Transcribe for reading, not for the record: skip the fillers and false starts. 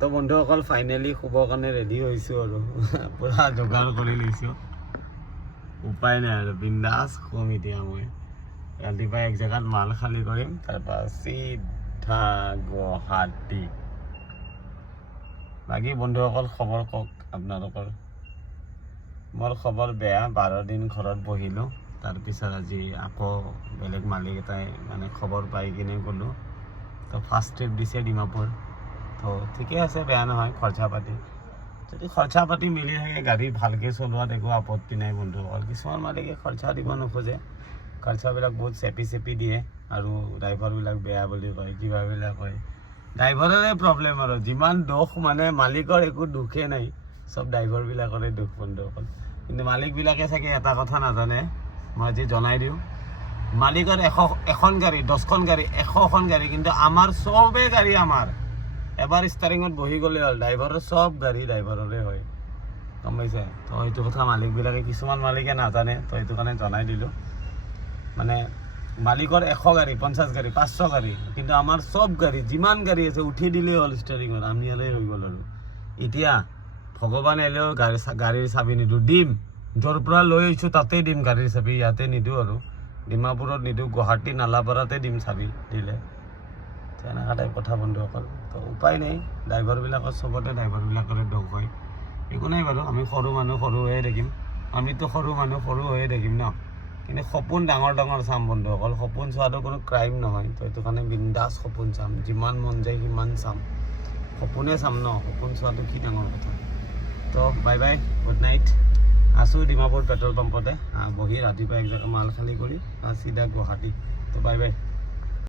তো বন্ধুসকল ফাইনেলি শুবৰ কাৰণে ৰেডি হৈছোঁ আৰু পুৰা যোগাৰ কৰি লৈছোঁ উপায় নাই আৰু বিন্দাছ শুম এতিয়া মই ৰাতিপুৱা এক জেগাত মাল খালী কৰিম তাৰপৰা চিধা গুৱাহাটী বাকী বন্ধুসকল খবৰ কওক আপোনালোকৰ মোৰ খবৰ বেয়া 12 দিন ঘৰত বহিলোঁ তাৰপিছত আজি আকৌ বেলেগ মালিক এটাই মানে খবৰ পাই কিনে গ'লোঁ তো ফাৰ্ষ্ট ট্ৰিপ দিছে ডিমাপুৰ তো ঠিকে আছে বেয়া নহয় খৰচা পাতি যদি খৰচা পাতি মিলি থাকে গাড়ী ভালকৈ চলোৱাত একো আপত্তি নাই বন্ধুসকল কিছুমান মালিকে খৰচা দিব নোখোজে খৰচাবিলাক বহুত চেপি দিয়ে আৰু ড্ৰাইভাৰবিলাক বেয়া বুলি কয় কিবাবিলাক কয় ড্ৰাইভাৰৰে প্ৰব্লেম আৰু যিমান দোষ মানে মালিকৰ একো দুখেই নাই চব ড্ৰাইভাৰবিলাকৰে দুখ বন্ধুসকল কিন্তু মালিকবিলাকে চাগে এটা কথা নাজানে মই আজি জনাই দিওঁ মালিকৰ এখন গাড়ী 10খন গাড়ী 100খন গাড়ী কিন্তু আমাৰ চবেই গাড়ী আমাৰ এবাৰ ষ্টাৰিঙত বহি গ'লে হ'ল ড্ৰাইভাৰৰ চব গাড়ী ড্ৰাইভাৰৰে হয় গম পাইছে তো এইটো কথা মালিকবিলাকে কিছুমান মালিকে নাজানে তো এইটো কাৰণে জনাই দিলোঁ মানে মালিকৰ 100 গাড়ী 50 গাড়ী 500 গাড়ী কিন্তু আমাৰ চব গাড়ী যিমান গাড়ী আছে উঠি দিলেই হ'ল ষ্টাৰিঙত আমি ইয়ালৈ হৈ গ'ল আৰু এতিয়া ভগৱান এলেও গাড়ীৰ চাবি নিদিওঁ দিম য'ৰ পৰা লৈ আহিছোঁ তাতেই দিম গাড়ীৰ চাবি ইয়াতে নিদিওঁ আৰু ডিমাপুৰত নিদিওঁ গুৱাহাটী নালাপাৰাতে দিম চাবি দিলে তেনেকুৱা টাইপ কথা বন্ধুসকল তো উপায় নাই ড্ৰাইভাৰবিলাকৰ চবতে ড্ৰাইভাৰবিলাকৰে দোষ হয় একো নাই বাৰু আমি সৰু মানুহ সৰু হৈয়ে থাকিম আমিতো সৰু মানুহ সৰু হৈয়ে থাকিম ন কিন্তু সপোন ডাঙৰ ডাঙৰ চাম বন্ধুসকল সপোন চোৱাটো কোনো ক্ৰাইম নহয় তো সেইটো কাৰণে বিন্দাছ সপোন চাম যিমান মন যায় সিমান চাম সপোনে চাম ন সপোন চোৱাটো কি ডাঙৰ কথা তো বাই বাই গুড নাইট আছোঁ ডিমাপুৰ পেট্ৰল পাম্পতে বহি ৰাতিপুৱা এক জেগা মাল খালী কৰি চিধা গুৱাহাটী তো বাই বাই